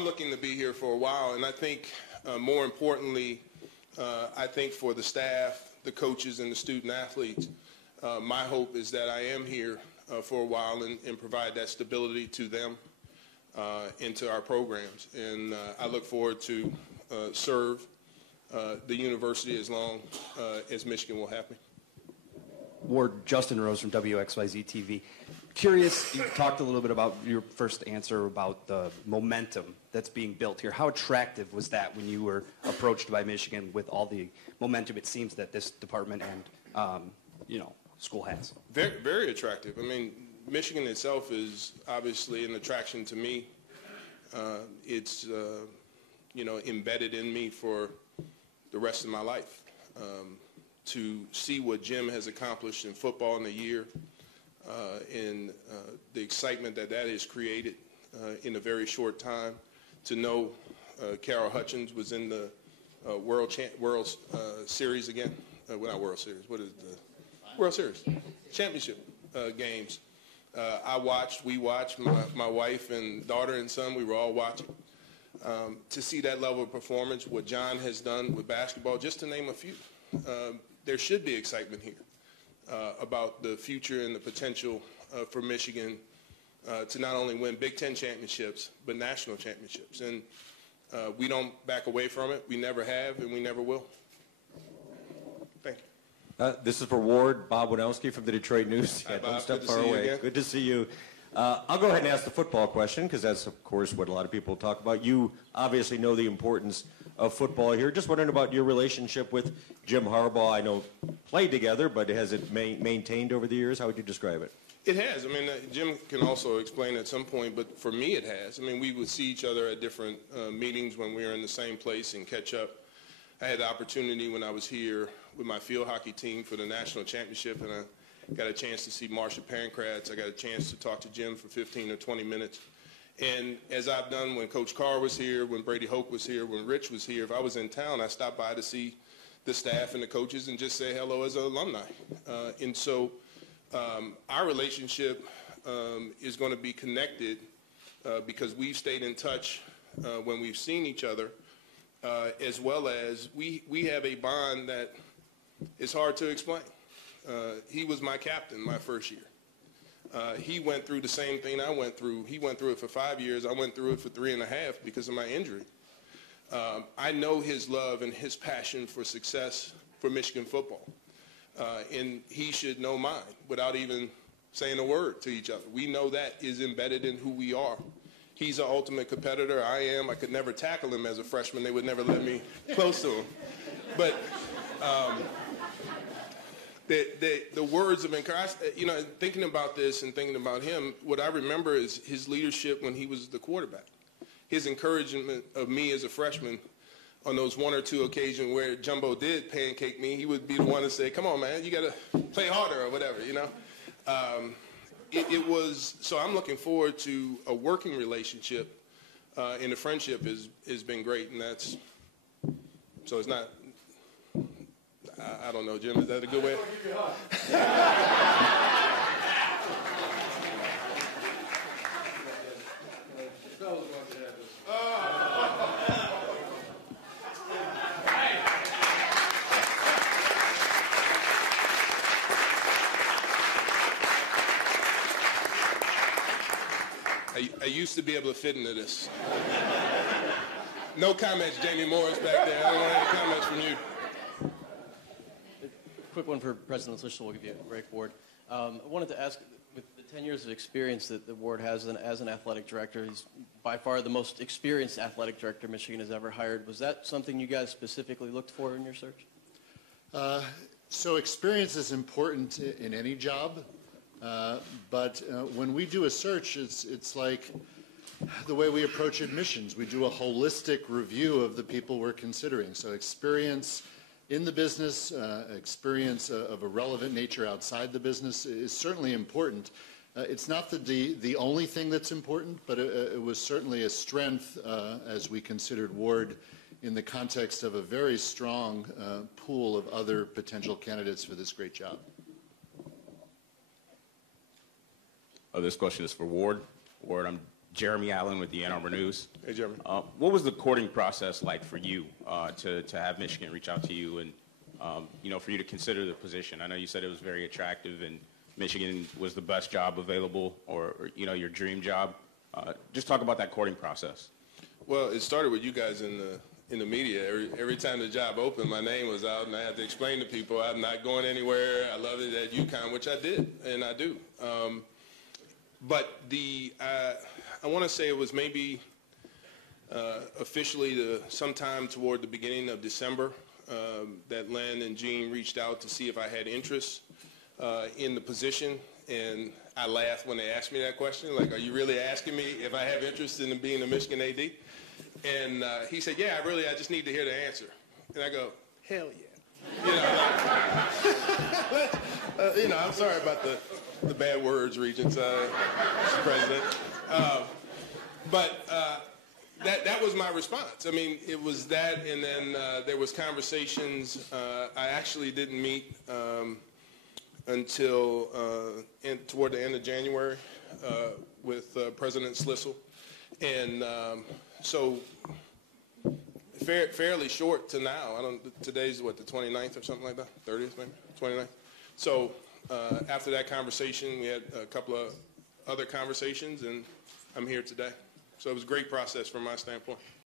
I'm looking to be here for a while, and I think more importantly, I think for the staff, the coaches, and the student athletes, my hope is that I am here for a while and provide that stability to them into our programs. And I look forward to serve the university as long as Michigan will have me. Ward, Justin Rose from WXYZ TV. Curious, you talked a little bit about your first answer about the momentum that's being built here. How attractive was that when you were approached by Michigan with all the momentum it seems that this department and school has? Very, very attractive. I mean, Michigan itself is obviously an attraction to me. It's embedded in me for the rest of my life. To see what Jim has accomplished in football in a year, and the excitement that has created in a very short time, to know Carol Hutchins was in the World Series again. Well, not World Series. What is the World Series? Championship games. We watched, my wife and daughter and son, we were all watching. To see that level of performance, what John has done with basketball, just to name a few. There should be excitement here about the future and the potential for Michigan to not only win Big Ten championships, but national championships. And we don't back away from it. We never have, and we never will. Thank you. This is for Ward. Bob Winowski from the Detroit News. Hi, Bob. Don't step Good to far see you away. again. Good to see you. I'll go ahead and ask the football question, because that's, of course, what a lot of people talk about. You obviously know the importance of football here. Just wondering about your relationship with Jim Harbaugh. I know played together, but has it maintained over the years? How would you describe it? It has. I mean, Jim can also explain at some point, but for me it has. I mean, we would see each other at different meetings when we were in the same place and catch up. I had the opportunity when I was here with my field hockey team for the national championship, and I got a chance to see Marsha Pankratz. I got a chance to talk to Jim for 15 or 20 minutes. And as I've done when Coach Carr was here, when Brady Hoke was here, when Rich was here, if I was in town, I stopped by to see the staff and the coaches and just say hello as an alumni. And so our relationship is going to be connected because we've stayed in touch when we've seen each other, as well as we have a bond that is hard to explain. He was my captain my first year. He went through the same thing I went through. He went through it for 5 years. I went through it for 3.5 because of my injury. I know his love and his passion for success for Michigan football. And he should know mine without even saying a word to each other. We know that is embedded in who we are. He's an ultimate competitor. I am. I could never tackle him as a freshman. They would never let me close to him. But the words of encouragement, thinking about this and thinking about him, what I remember is his leadership when he was the quarterback. His encouragement of me as a freshman on those 1 or 2 occasions where Jumbo did pancake me, he would be the one to say, come on, man, you got to play harder or whatever, It was, so I'm looking forward to a working relationship, and the friendship has been great, and that's, so it's not, I don't know, Jim, is that a good way? I used to be able to fit into this. No comments, Jamie Morris back there. I don't want any comments from you. Quick one for President Lischel. We'll give you a break, Ward. I wanted to ask, with the 10 years of experience that Ward has as an athletic director, he's by far the most experienced athletic director Michigan has ever hired. Was that something you guys specifically looked for in your search? So experience is important in any job, but when we do a search, it's like the way we approach admissions. We do a holistic review of the people we're considering. So experience in the business, experience of a relevant nature outside the business is certainly important. It's not the only thing that's important, but it was certainly a strength as we considered Ward in the context of a very strong pool of other potential candidates for this great job. This question is for Ward. Ward, I'm Jeremy Allen with the Ann Arbor News. Hey, Jeremy. What was the courting process like for you to have Michigan reach out to you and, for you to consider the position? I know you said it was very attractive and Michigan was the best job available or your dream job. Just talk about that courting process. Well, it started with you guys in the media. Every time the job opened, my name was out, and I had to explain to people I'm not going anywhere. I love it at UConn, which I did, and I do. But I want to say it was maybe officially sometime toward the beginning of December that Len and Gene reached out to see if I had interest in the position, and I laughed when they asked me that question, like, are you really asking me if I have interest in being a Michigan AD? And he said, yeah, I just need to hear the answer. And I go, hell yeah. I'm sorry about the bad words, Regents, Mr. President. But that was my response. I mean, it was that, and then there was conversations. I actually didn't meet until toward the end of January with President Slissel. And so fairly short to now. Today's what, the 29th or something like that? 30th maybe? 29th? So after that conversation, we had a couple of other conversations, and I'm here today. So it was a great process from my standpoint.